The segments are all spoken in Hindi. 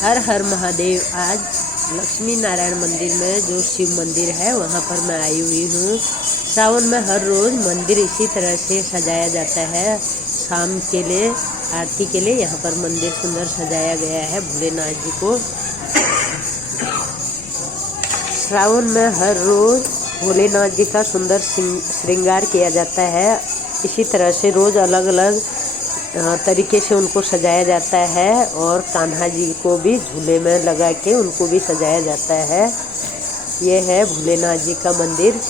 हर हर महादेव। आज लक्ष्मी नारायण मंदिर में जो शिव मंदिर है वहाँ पर मैं आई हुई हूँ। सावन में हर रोज़ मंदिर इसी तरह से सजाया जाता है। शाम के लिए आरती के लिए यहाँ पर मंदिर सुंदर सजाया गया है भोलेनाथ जी को। श्रावण में हर रोज़ भोलेनाथ जी का सुंदर श्रृंगार किया जाता है। इसी तरह से रोज़ अलग अलग तरीके से उनको सजाया जाता है और कान्हा जी को भी झूले में लगा के उनको भी सजाया जाता है। ये है भोलेनाथ जी का मंदिर।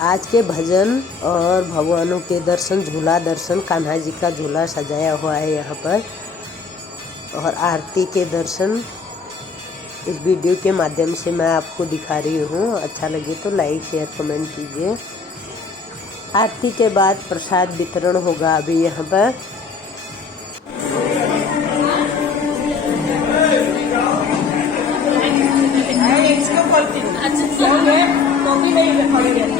आज के भजन और भगवानों के दर्शन, झूला दर्शन, कान्हा जी का झूला सजाया हुआ है यहाँ पर, और आरती के दर्शन इस वीडियो के माध्यम से मैं आपको दिखा रही हूँ। अच्छा लगे तो लाइक शेयर कमेंट कीजिए। आरती के बाद प्रसाद वितरण होगा अभी यहाँ पर। अच्छा